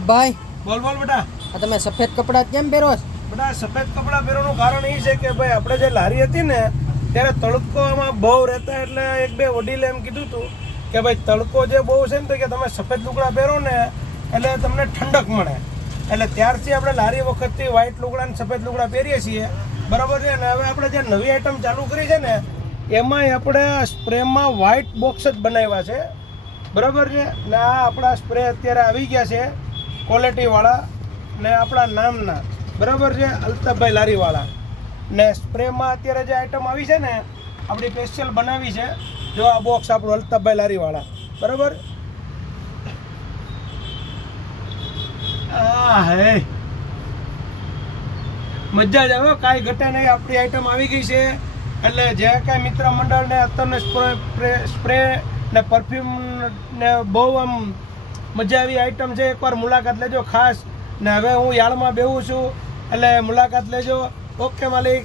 ભાઈ બોલ બોલ બેટા. આ તમે સફેદ કપડાં કેમ પહેરો છો? બેટા સફેદ કપડાં પહેરવાનું કારણ એ છે કે ભાઈ આપણે જે લારી હતી ને ત્યારે તડકોમાં બહુ રહેતા, એટલે એક બે વડીલે એમ કીધું હતું કે ભાઈ તડકો જે બહુ છે ને તો કે તમે સફેદ લુગડા પહેરો ને એટલે તમને ઠંડક મળે. એટલે ત્યારથી આપણે લારી વખતથી વ્હાઈટ લુગડા ને સફેદ લુગડા પહેરીએ છીએ, બરાબર છે. અને હવે આપણે જે નવી આઈટમ ચાલુ કરી છે ને એમાંય આપણે સ્પ્રેમાં વ્હાઈટ બોક્સ જ બનાવ્યા છે, બરાબર છે. ને આ આપણા સ્પ્રે અત્યારે આવી ગયા છે ક્વોલિટીવાળા ને આપણા નામના, બરાબર છે, અલ્તાફભાઈ લારીવાળા. ને સ્પ્રેમાં અત્યારે જે આઈટમ આવી છે ને આપણી સ્પેશિયલ બનાવી છે, જો આ બોક્સ આપણું અલ્તાફભાઈ લારીવાળા, બરાબર. હે મજા જ આવે, કાંઈ ઘટે નહીં. આપણી આઈટમ આવી ગઈ છે એટલે જે કાંઈ મિત્ર મંડળને અત્તરને સ્પ્રે ને પરફ્યુમ ને બહુ આમ મજા આવી આઈટમ છે, એકવાર મુલાકાત લેજો ખાસ. ને હવે હું યાળમાં બેહું છું એટલે મુલાકાત લેજો. ઓકે માલિક.